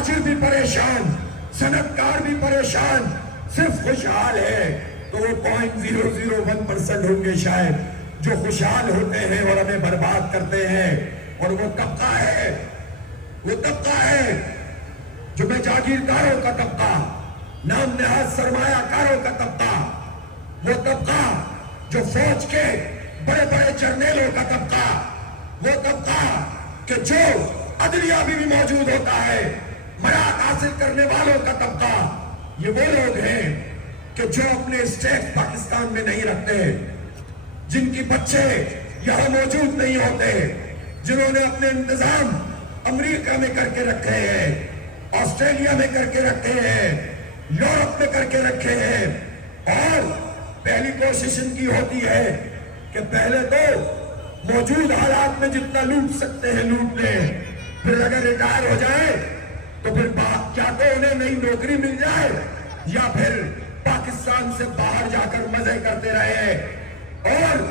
تاجر بھی پریشان، صنعت کار بھی پریشان، صرف خوشحال ہے تو وہ 0.001% ہوں گے شاید جو خوشحال ہوتے ہیں اور ہمیں برباد کرتے ہیں۔ اور وہ طبقہ ہے جو میں جاگیرداروں کا طبقہ، نام نہاد سرمایہ کاروں کا طبقہ، وہ طبقہ جو فوج کے بڑے بڑے جرنیلوں کا طبقہ، وہ طبقہ کہ جو عدلیہ بھی موجود ہوتا ہے، مراد حاصل کرنے والوں کا طبقہ، یہ وہ لوگ ہیں کہ جو اپنے اسٹیٹ پاکستان میں نہیں رکھتے، جن کی بچے یہاں موجود نہیں ہوتے، جنہوں نے اپنے انتظام امریکہ میں کر کے رکھے ہیں، آسٹریلیا میں کر کے رکھے ہیں، یورپ میں کر کے رکھے ہیں۔ اور پہلی کوشش ان کی ہوتی ہے کہ پہلے تو موجود حالات میں جتنا لوٹ سکتے ہیں لوٹ لیں، پھر اگر ریٹائر ہو جائے تو پھر کیا تو انہیں نئی نوکری مل جائے یا پھر پاکستان سے باہر جا کر مزے کرتے رہے، اور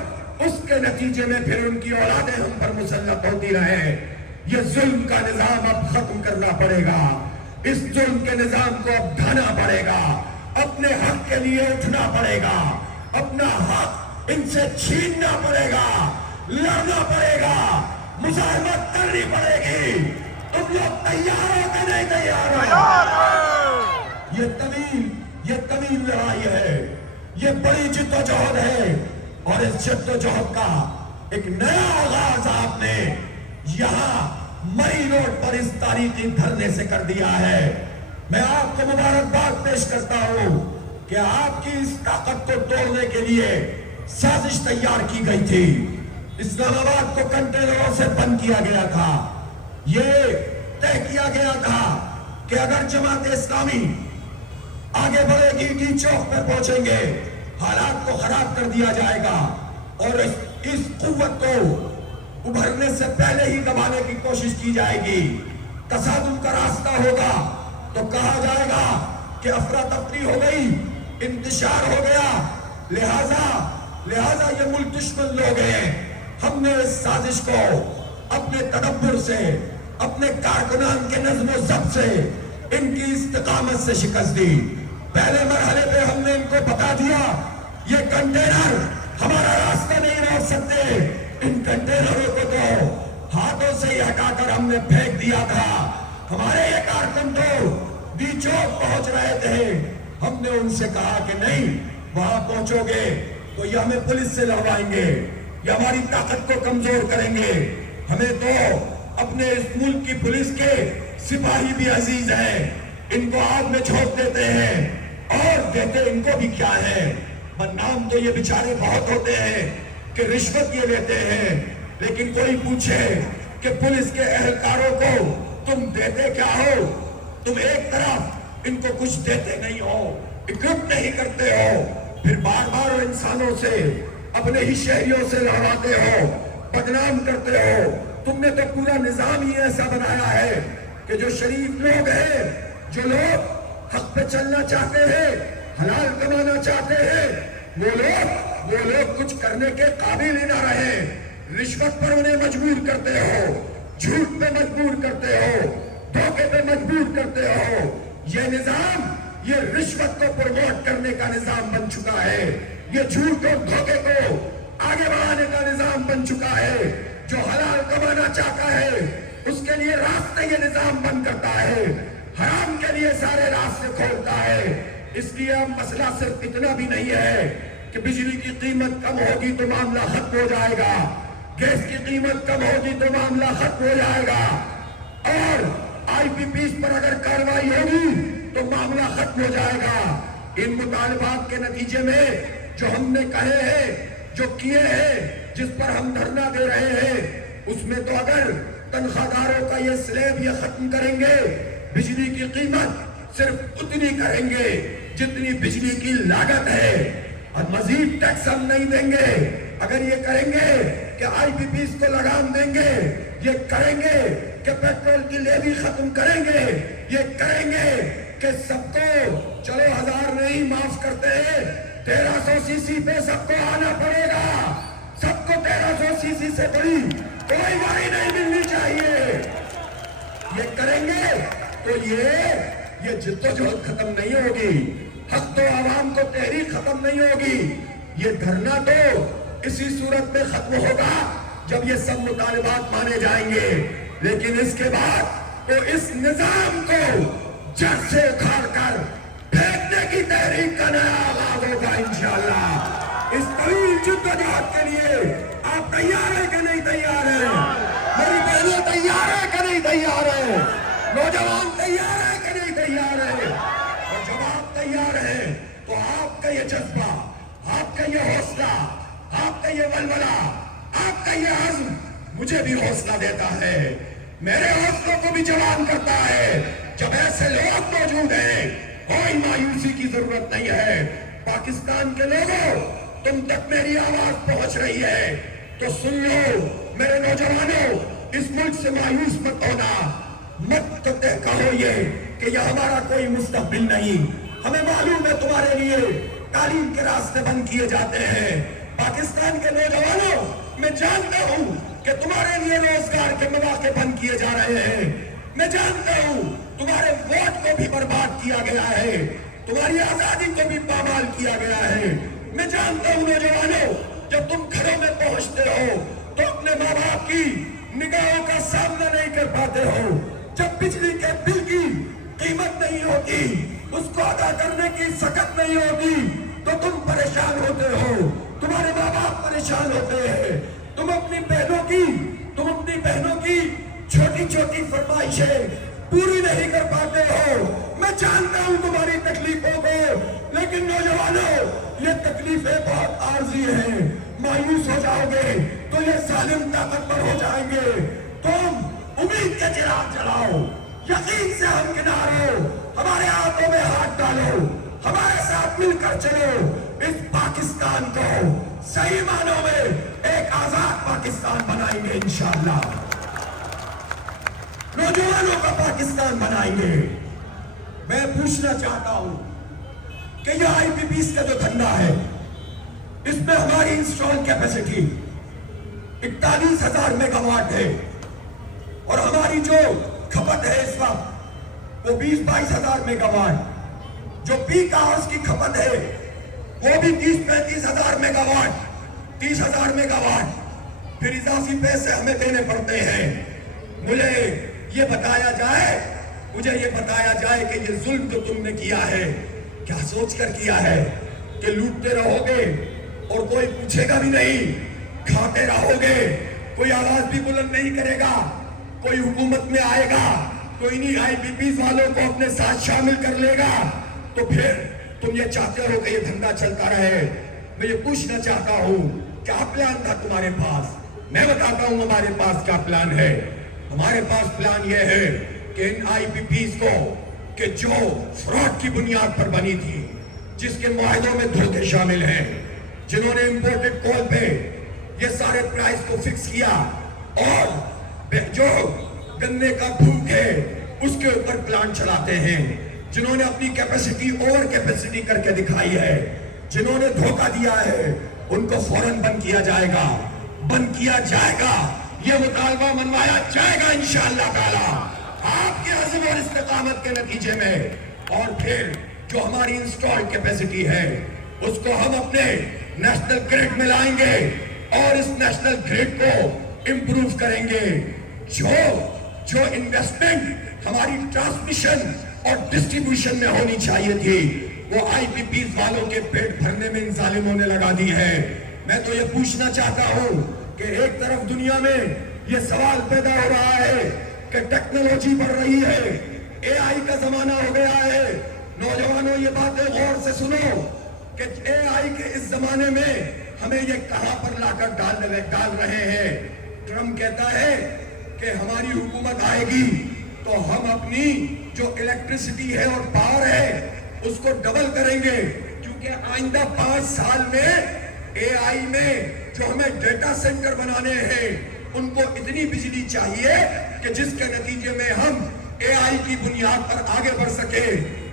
اس کے نتیجے میں پھر ان کی اولادیں ہم پر مسلط ہوتی رہے۔ یہ ظلم کا نظام اب ختم کرنا پڑے گا، اس ظلم کے نظام کو اب ڈھانا پڑے گا، اپنے حق کے لیے اٹھنا پڑے گا، اپنا حق ان سے چھیننا پڑے گا، لڑنا پڑے گا، مزاحمت کرنی پڑے گی۔ تم لوگ تیار ہو کہ نہیں تیار ہو؟ یہ طویل لڑائی ہے، یہ بڑی جد و جہد ہے، اور اس جد و جہد کا ایک نیا آغاز آپ نے یہاں مئی روڈ پر اس تاریخی دھرنے سے کر دیا ہے۔ میں آپ کو مبارکباد پیش کرتا ہوں کہ آپ کی اس طاقت کو توڑنے کے لیے سازش تیار کی گئی تھی، اسلام آباد کو کنٹینروں سے بند کیا گیا تھا، یہ طے کیا گیا تھا کہ اگر جماعت اسلامی آگے بڑھے گی ڈی چوک پہ پہنچیں گے، حالات کو خراب کر دیا جائے گا، اور اس قوت کو ابھرنے سے پہلے ہی دبانے کی کوشش کی جائے گی۔ تصادم کا راستہ ہوگا تو کہا جائے گا کہ افراتفری ہو گئی، انتشار ہو گیا، لہذا یہ ملک دشمن لوگ ہیں۔ ہم نے اس سازش کو اپنے تدبر سے، اپنے کارکنان کے نظم و ضبط سے، ان کی استقامت سے شکست دی۔ پہلے مرحلے پہ ہم نے ان کو بتا دیا یہ کنٹینر ہمارا راستہ نہیں روک سکتے، ان کنٹینروں کو تو ہاتھوں سے ہی ہٹا کر ہم نے پھینک دیا تھا۔ ہمارے یہ کارکن تو بی چوک پہنچ رہے تھے، ہم نے ان سے کہا کہ نہیں، وہاں پہنچو گے تو یہ ہمیں پولیس سے لڑوائیں گے، یہ ہماری طاقت کو کمزور کریں گے۔ ہمیں تو اپنے اس ملک کی پولیس کے سپاہی بھی عزیز ہیں، ان کو آگ میں جھونک دیتے ہیں، اور دیتے ان کو بھی کیا ہے، بدنام تو یہ بیچارے بہت ہوتے ہیں کہ رشوت یہ لیتے ہیں، لیکن کوئی پوچھے کہ پولیس کے اہلکاروں کو تم دیتے کیا ہو؟ تم ایک طرف ان کو کچھ دیتے نہیں ہو، اکوپ نہیں کرتے ہو، پھر بار بار انسانوں سے، اپنے ہی شہریوں سے لڑواتے ہو، بدنام کرتے ہو۔ تم نے تو پورا نظام ہی ایسا بنایا ہے کہ جو شریف لوگ ہیں، جو لوگ حق پہ چلنا چاہتے ہیں، حلال کمانا چاہتے ہیں، وہ لوگ کچھ کرنے کے قابل ہی نہ رہے، رشوت پر انہیں مجبور کرتے ہو، جھوٹ پہ مجبور کرتے ہو، دھوکے پہ مجبور کرتے ہو۔ یہ نظام، یہ رشوت کو پروموٹ کرنے کا نظام بن چکا ہے، یہ جھوٹ اور دھوکے کو آگے بڑھانے کا نظام بن چکا ہے۔ جو حلال کمانا چاہتا ہے اس کے لیے راستے یہ نظام بند کرتا ہے، حرام کے لیے سارے راستے کھولتا ہے۔ اس لیے اب مسئلہ صرف اتنا بھی نہیں ہے کہ بجلی کی قیمت کم ہوگی تو معاملہ ختم ہو جائے گا، گیس کی قیمت کم ہوگی تو معاملہ ختم ہو جائے گا، اور آئی پی پیز پر اگر کارروائی ہوگی تو معاملہ ختم ہو جائے گا۔ ان مطالبات کے نتیجے میں جو ہم نے کہے ہیں، جو کیے ہیں، جس پر ہم دھرنا دے رہے ہیں، اس میں تو اگر تنخواہ داروں کا یہ سلیب یہ ختم کریں گے، بجلی کی قیمت صرف اتنی کریں گے جتنی بجلی کی لاگت ہے، اور مزید ٹیکس ہم نہیں دیں گے۔ اگر یہ کریں گے کہ آئی پی پیز کو لگام دیں گے، یہ کریں گے کہ پیٹرول کی لیوی ختم کریں گے، یہ کریں گے کہ سب کو چلو 1000 نہیں معاف کرتے ہیں، 1300 سی سی پہ سب کو آنا پڑے گا، سب کو 1300 سی سی سے بڑی کوئی گاڑی نہیں ملنی چاہیے۔ یہ کریں گے تو یہ جدوجہد ختم نہیں ہوگی، حق تو عوام کو تحریک ختم نہیں ہوگی، یہ دھرنا تو اسی صورت میں ختم ہوگا جب یہ سب مطالبات مانے جائیں گے۔ لیکن اس کے بعد تو اس نظام کو جڑ سے اکھاڑ کر پھینکنے کی تحریک کا نیا آغاز ہوگا انشاءاللہ۔ اس طویل جدوجہد کے لیے آپ تیار ہیں کہ نہیں تیار ہیں؟ میری بہنیں تیار ہیں کہ نہیں تیار ہیں؟ نوجوان تیار ہیں کہ نہیں تیار ہیں؟ اور جب آپ تیار ہیں تو آپ کا یہ جذبہ، آپ کا یہ حوصلہ، آپ کا یہ ولولہ، آپ کا یہ عزم مجھے بھی حوصلہ دیتا ہے، میرے حوصلوں کو بھی جوان کرتا ہے۔ جب ایسے لوگ موجود ہیں کوئی مایوسی کی ضرورت نہیں ہے۔ پاکستان کے لوگوں، تم تک میری آواز پہنچ رہی ہے تو سن لو میرے نوجوانوں، اس ملک سے مایوس مت ہونا، مت کہو یہ کہ یہ ہمارا کوئی مستقبل نہیں۔ ہمیں معلوم ہے تمہارے لیے تعلیم کے راستے بند کیے جاتے ہیں۔ پاکستان کے نوجوانوں، میں جانتا ہوں کہ تمہارے لیے روزگار کے مواقع بند کیے جا رہے ہیں، میں جانتا ہوں تمہارے ووٹ کو بھی برباد کیا گیا ہے، تمہاری آزادی کو بھی پامال کیا گیا ہے۔ میں جانتا ہوں نوجوانوں، جب تم گھروں میں پہنچتے ہو تو اپنے ماں باپ کی نگاہوں کا سامنا نہیں کر پاتے ہو، جب بجلی کے بل کی قیمت نہیں ہوتی، اس کو ادا کرنے کی سخت نہیں ہوتی تو تم پریشان ہوتے ہو، تمہارے ماں باپ پریشان ہوتے ہیں، تم اپنی بہنوں کی چھوٹی چھوٹی فرمائشیں پوری نہیں کر پاتے ہو۔ میں جانتا ہوں تمہاری تکلیفوں کو، لیکن نوجوانوں، یہ تکلیفیں بہت عارضی ہیں، مایوس ہو جاؤ گے تو یہ ظالم طاقتور ہو جائیں گے۔ تم امید کے چراغ جلاؤ، یقین سے ہمکنار ہو، ہمارے ہاتھوں میں ہاتھ ڈالو، ہمارے ساتھ مل کر چلو، اس پاکستان کو صحیح معنوں میں ایک آزاد پاکستان بنائیں گے انشاءاللہ، نوجوانوں کا پاکستان بنائیں گے۔ میں پوچھنا چاہتا ہوں کہ یہ آئی پی پیز کا جو دھندا ہے، اس میں ہماری انسٹال کیپیسٹی 41,000 میگا واٹ ہے، اور ہماری جو کھپت ہے اس وقت وہ 20-22,000 میگا واٹ، جو پیک آورز کی کھپت ہے وہ بھی 30-35,000 میگا واٹ، 30,000 میگا واٹ، پھر اضافی پیسے ہمیں دینے پڑتے ہیں۔ مجھے یہ بتایا جائے کہ یہ ظلم جو تم نے کیا ہے کیا سوچ کر کیا ہے کہ لوٹتے رہو گے اور کوئی پوچھے گا بھی نہیں، کھاتے رہو گے، کوئی آواز بھی بلند نہیں کرے گا، کوئی حکومت میں آئے گا تو انہی آئی پی پیز والوں کو اپنے ساتھ شامل کر لے گا، تو پھر تم یہ چاہتے ہو کہ یہ دھندا چلتا رہے۔ میں یہ پوچھنا چاہتا ہوں کیا پلان تھا تمہارے پاس؟ میں بتاتا ہوں ہمارے پاس کیا پلان ہے۔ ہمارے پاس پلان یہ ہے کہ ان آئی پی پیز کو، کہ جو فراڈ کی بنیاد پر بنی تھی، جس کے معاہدوں میں دھوکے شامل ہیں، جنہوں نے امپورٹڈ کول پہ یہ سارے پرائز کو فکس کیا، اور جو گنے کا بھوک ہے اس کے اوپر پلان چلاتے ہیں، جنہوں نے اپنی کیپیسٹی اوور کیپیسٹی کر کے دکھائی ہے، جنہوں نے دھوکہ دیا ہے، ان کو فوراً بند کیا جائے گا، بند کیا جائے گا، یہ مطالبہ منوایا جائے گا انشاءاللہ تعالی آپ کے عزم اور استقامت کے نتیجے میں۔ اور پھر جو ہماری انسٹال کیپیسٹی ہے اس کو ہم اپنے نیشنل گریڈ میں لائیں گے اور اس نیشنل گریڈ کو امپروو کریں گے۔ جو انویسٹمنٹ ہماری ٹرانسمیشن اور ڈسٹریبیوشن میں ہونی چاہیے تھی وہ آئی پی پیز والوں کے پیٹ بھرنے میں ان ظالموں نے لگا دی ہے۔ میں تو یہ پوچھنا چاہتا ہوں کہ ایک طرف دنیا میں یہ سوال پیدا ہو رہا ہے کہ ٹیکنالوجی بڑھ رہی ہے، اے آئی کا زمانہ ہو گیا ہے، نوجوانوں یہ باتیں غور سے سنو کہ اے آئی کے اس زمانے میں ہمیں یہ کہاں پر لا کر ڈال رہے ہیں۔ ٹرمپ کہتا ہے کہ ہماری حکومت آئے گی تو ہم اپنی جو الیکٹریسٹی ہے اور پاور ہے اس کو ڈبل کریں گے، کیونکہ آئندہ 5 سال میں اے آئی میں جو ہمیں ڈیٹا سینٹر بنانے ہیں ان کو اتنی بجلی چاہیے کہ جس کے نتیجے میں ہم اے آئی کی بنیاد پر آگے بڑھ سکیں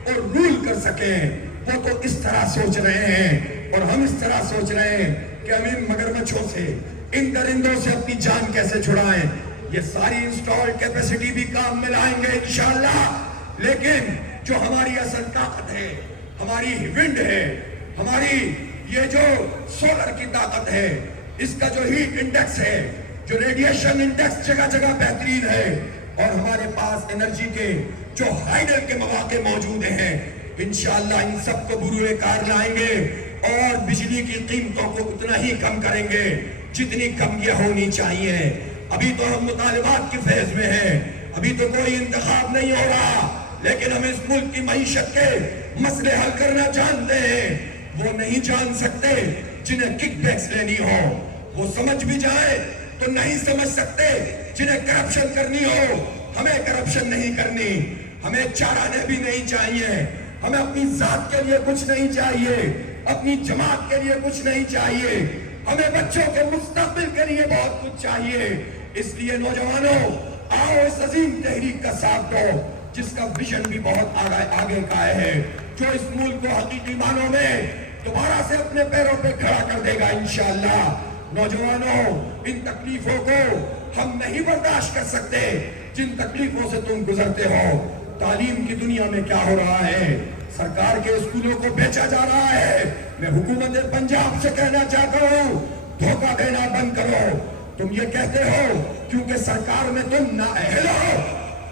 اور رول کر سکیں۔ وہ تو اس طرح سوچ رہے ہیں اور ہم اس طرح سوچ رہے ہیں کہ ہم ان مگرمچھوں سے، ان درندوں سے اپنی جان کیسے چھڑائیں۔ یہ ساری انسٹال کیپیسٹی بھی کام میں لائیں گے انشاءاللہ، لیکن جو ہماری اصل طاقت ہے، ہماری ونڈ ہے، ہماری یہ جو سولر کی طاقت ہے، اس کا جو ہیٹ انڈیکس ہے، جو ریڈیشن انڈیکس جگہ جگہ بہترین ہے، اور ہمارے پاس انرجی کے جو ہائیڈل کے مواقع موجود ہیں، انشاءاللہ ان سب کو بروئے کار لائیں گے اور بجلی کی قیمتوں کو اتنا ہی کم کریں گے جتنی کم یہ ہونی چاہیے۔ ابھی تو ہم مطالبات کی فیز میں ہیں، ابھی تو کوئی انتخاب نہیں ہو رہا، لیکن ہم اس ملک کی معیشت کے مسئلے حل کرنا جانتے ہیں۔ وہ نہیں جان سکتے جنہیں کک بیکس لینی ہو، وہ سمجھ بھی جائے تو نہیں سمجھ سکتے جنہیں کرپشن کرنی ہو۔ ہمیں کرپشن نہیں کرنی، ہمیں چارانے بھی نہیں چاہیے، ہمیں اپنی ذات کے لیے کچھ نہیں چاہیے، اپنی جماعت کے لیے کچھ نہیں چاہیے، ہمیں بچوں کے مستقبل کے لیے بہت کچھ چاہیے۔ اس لیے نوجوانوں، آؤ اس عظیم تحریک کا ساتھ دو جس کا ویژن بھی بہت آگے کا ہے، جو اس ملک کو حقیقی معنوں میں دوبارہ سے اپنے پیروں پہ کھڑا کر دے گا انشاءاللہ۔ نوجوانوں، ان تکلیفوں کو ہم نہیں برداشت کر سکتے جن تکلیفوں سے تم گزرتے ہو۔ تعلیم کی دنیا میں کیا ہو رہا ہے؟ سرکار کے اسکولوں کو بیچا جا رہا ہے۔ میں حکومت پنجاب سے کہنا چاہتا ہوں، دھوکہ دینا بند کرو۔ تم یہ کہتے ہو کیونکہ سرکار میں تم نااہل ہو،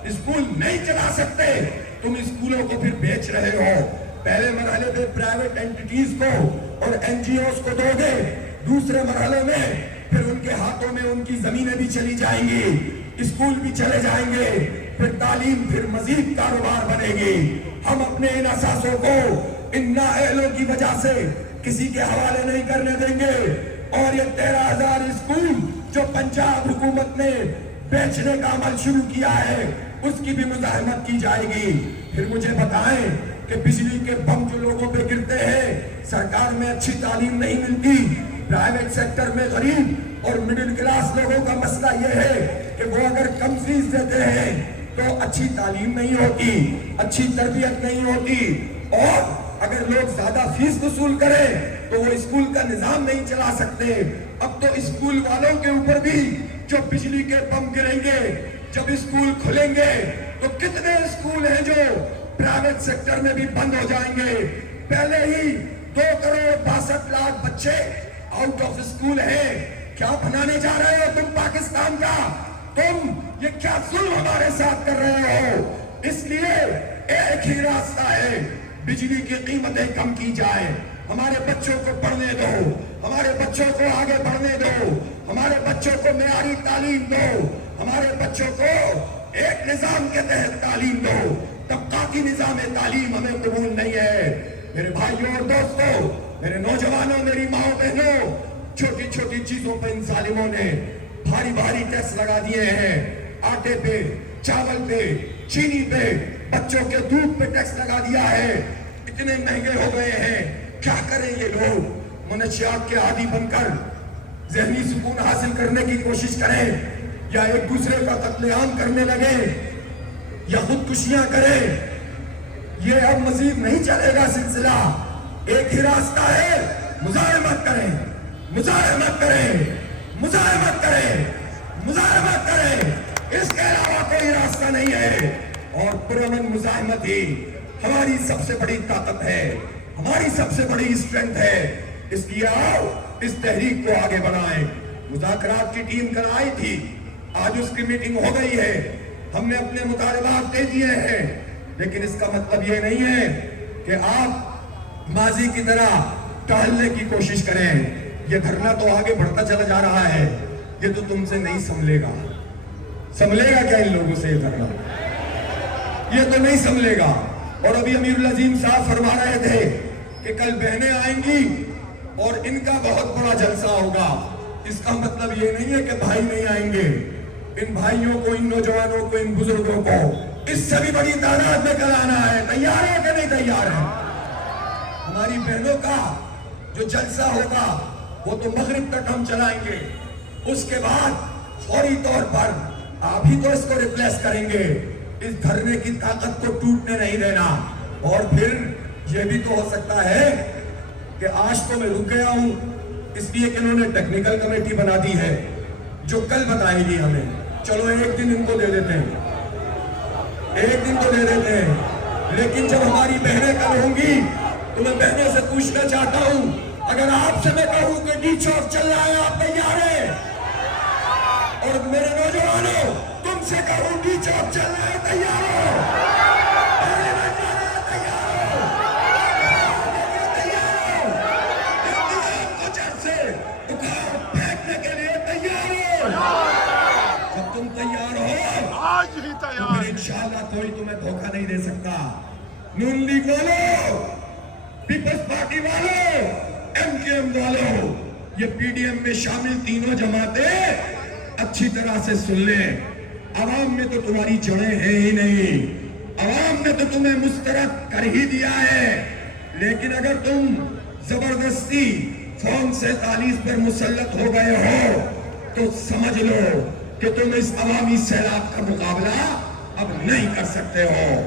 اسکول نہیں چلا سکتے، تم اسکولوں کو پھر بیچ رہے ہو۔ پہلے مرحلے پہ پرائیویٹ اینٹیز کو اور این جی اوز کو دو گے، دوسرے مرحلے میں پھر ان کے ہاتھوں میں ان کی زمینیں بھی چلی جائیں گی، اسکول بھی چلے جائیں گے، پھر تعلیم پھر مزید کاروبار بنے گی۔ ہم اپنے ان اثاثوں کو ان نااہلوں کی وجہ سے کسی کے حوالے نہیں کرنے دیں گے، اور یہ 13,000 اسکول جو پنجاب حکومت نے بیچنے کا عمل شروع کیا ہے اس کی بھی مزاحمت کی جائے گی۔ پھر مجھے بتائیں کہ بجلی کے بم جو لوگوں پہ گرتے ہیں، سرکار میں اچھی تعلیم نہیں ملتی، پرائیویٹ سیکٹر میں غریب اور مڈل کلاس لوگوں کا مسئلہ یہ ہے کہ وہ اگر کم فیس دیتے ہیں تو اچھی تعلیم نہیں ہوتی، اچھی تربیت نہیں ہوتی، اور اگر لوگ زیادہ فیس وصول کریں تو وہ اسکول کا نظام نہیں چلا سکتے۔ اب تو اسکول والوں کے اوپر بھی جو بجلی کے بم گریں گے، جب اسکول کھلیں گے تو کتنے اسکول ہیں جو پرائیویٹ سیکٹر میں بھی بند ہو جائیں گے۔ پہلے ہی 2,62,00,000 بچے آؤٹ آف اسکول ہیں، کیا بنانے جا رہے ہو تم پاکستان کا؟ تم یہ کیا ظلم ہمارے ساتھ کر رہے ہو؟ اس لیے ایک ہی راستہ ہے، بجلی کی قیمتیں کم کی جائے، ہمارے بچوں کو پڑھنے دو، ہمارے بچوں کو آگے بڑھنے دو، ہمارے بچوں کو معیاری تعلیم دو، ہمارے بچوں کو ایک نظام کے تحت تعلیم دو۔ طبقاتی نظام تعلیم ہمیں قبول نہیں ہے۔ میرے بھائیوں اور دوستوں، میرے نوجوانوں، میری ماں بہنوں، چھوٹی چھوٹی چیزوں پہ ان ظالموں نے بھاری بھاری ٹیکس لگا دیے ہیں، آٹے پہ، چاول پہ، چینی پہ، بچوں کے دودھ پہ ٹیکس لگا دیا ہے، اتنے مہنگے ہو گئے ہیں۔ کیا کریں یہ لوگ؟ منشیات کے عادی بن کر ذہنی سکون حاصل کرنے کی کوشش کریں، یا ایک دوسرے کا قتل عام کرنے لگے، یا خودکشیاں کریں۔ یہ اب مزید نہیں چلے گا سلسلہ۔ ایک ہی راستہ ہے، مزاحمت کریں، مزاحمت کریں، مزاحمت کریں، مزاحمت کریں، اس کے علاوہ کوئی راستہ نہیں ہے۔ اور پرامن مزاحمت ہی ہماری سب سے بڑی طاقت ہے، ہماری سب سے بڑی اسٹرینتھ ہے۔ اس لیے آؤ اس تحریک کو آگے بڑھائیں۔ مذاکرات کی ٹیم کل آئی تھی، آج اس کی میٹنگ ہو گئی ہے، ہم نے اپنے مطالبات دے دیے ہیں، لیکن اس کا مطلب یہ نہیں ہے کہ آپ ماضی کی طرح ٹالنے کی کوشش کریں۔ یہ دھرنا تو آگے بڑھتا چلا جا رہا ہے، یہ تو تم سے نہیں سنبھلے گا۔ سنبھلے گا کیا ان لوگوں سے یہ دھرنا؟ یہ تو نہیں سنبھلے گا۔ اور ابھی امیر العظیم صاحب فرما رہے تھے کہ کل بہنیں آئیں گی اور ان کا بہت بڑا جلسہ ہوگا۔ اس کا مطلب یہ نہیں ہے کہ بھائی نہیں آئیں گے۔ ان بھائیوں کو، ان نوجوانوں کو، ان بزرگوں کو اس سے بھی بڑی تعداد میں کرانا ہے۔ تیار ہے کہ نہیں تیار ہے؟ ہماری بہنوں کا جو جلسہ ہوگا وہ تو مغرب تک ہم چلائیں گے، اس کے بعد فوری طور پر آپ ہی تو اس کو ریپلیس کریں گے۔ اس دھرنے کی طاقت کو ٹوٹنے نہیں دینا۔ اور پھر یہ بھی تو ہو سکتا ہے کہ آج تو میں رک گیا ہوں اس لیے کہ انہوں نے ٹیکنیکل کمیٹی بنا دی ہے جو کل بتائے گی ہمیں، چلو ایک دن ان کو دے دیتے ہیں۔ ایک دن تو دے دیتے ہیں، لیکن جب ہماری بہنیں کل ہوں گی تو میں بہنوں سے پوچھنا چاہتا ہوں، اگر آپ سے میں کہوں کہ ڈی چوک چل رہا ہے آپ تیار ہیں؟ اور میرے نوجوانوں تم سے کہوں ڈی چوک چل رہا ہے تیار ہو؟ پھینکنے کے لیے تیار ہو؟ جب تم تیار ہو آج ہی تو تیار پھر انشاءاللہ کوئی تمہیں دھوکہ نہیں دے سکتا۔ نون لیگ والوں، پیپلز پارٹی والوں، ایم کے ایم والوں، یہ پی ڈی ایم میں شامل تینوں جماعتیں اچھی طرح سے سن لیں، عوام میں تو تمہاری جڑیں ہیں ہی نہیں، عوام نے تو تمہیں مسترد کر ہی دیا ہے، لیکن اگر تم زبردستی فارم 47 پر مسلط ہو گئے ہو تو سمجھ لو کہ تم اس عوامی سیلاب کا مقابلہ اب نہیں کر سکتے ہو۔